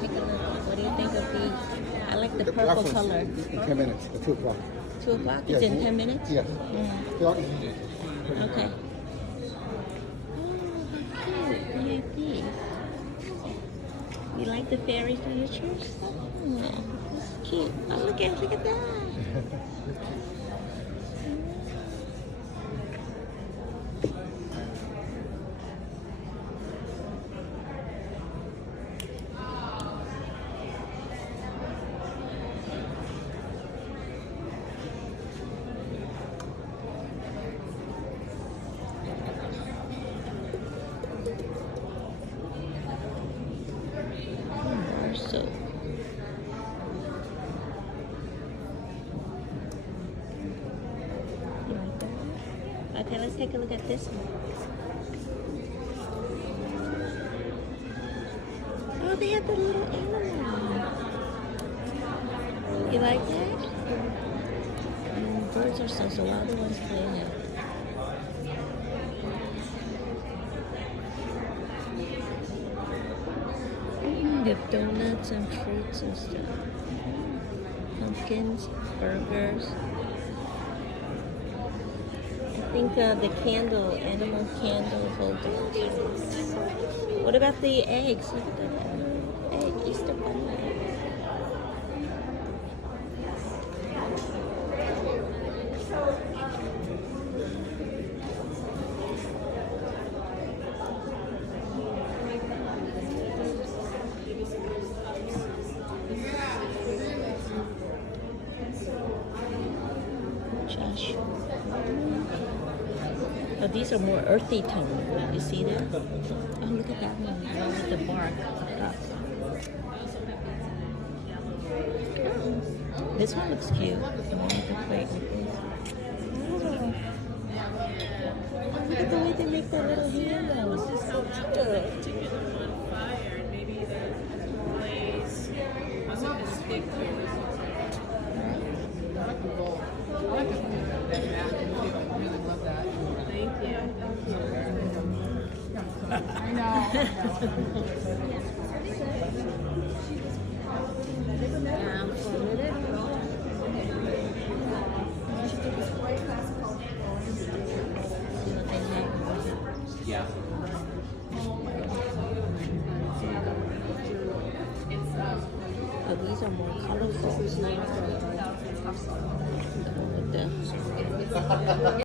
Take a look. What do you think of these? I like the purple color. In 10 minutes, at 2 o'clock. 2 o'clock? Yes. It's in 10 minutes? Yes. Okay. Oh, how cute. Look at these. You like the fairy miniatures? Oh, that's cute. Oh, look at that. So okay, let's take a look at this one. Oh, they have the little animal. You like that? Birds are so a lot of the ones playing now. They have donuts and fruits and stuff. Pumpkins, burgers. I think the animal candle holders. What about the eggs? Look at that egg, Easter bunny egg. Oh, these are more earthy tone. You see that? Oh, look at that one. With the bark. Oh, this one looks cute. I want to play with this. Oh, look at the way they make their little handles. It's so cute. I know. Yeah. Oh, these are more colorful.